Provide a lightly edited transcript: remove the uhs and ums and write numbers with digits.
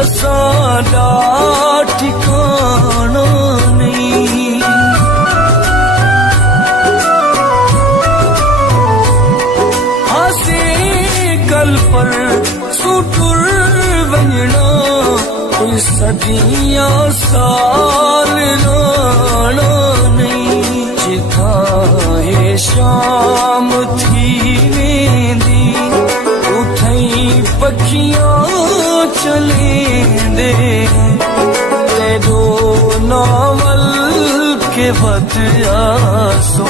असांजा ठिकाना नहीं। हासे गल पर सुटुर वंजना कोई सदियां साल लाना नहीं। जिथा है शाम थी वेंदी उठई पखियां चलेंदे ते दो नावल के बद आसो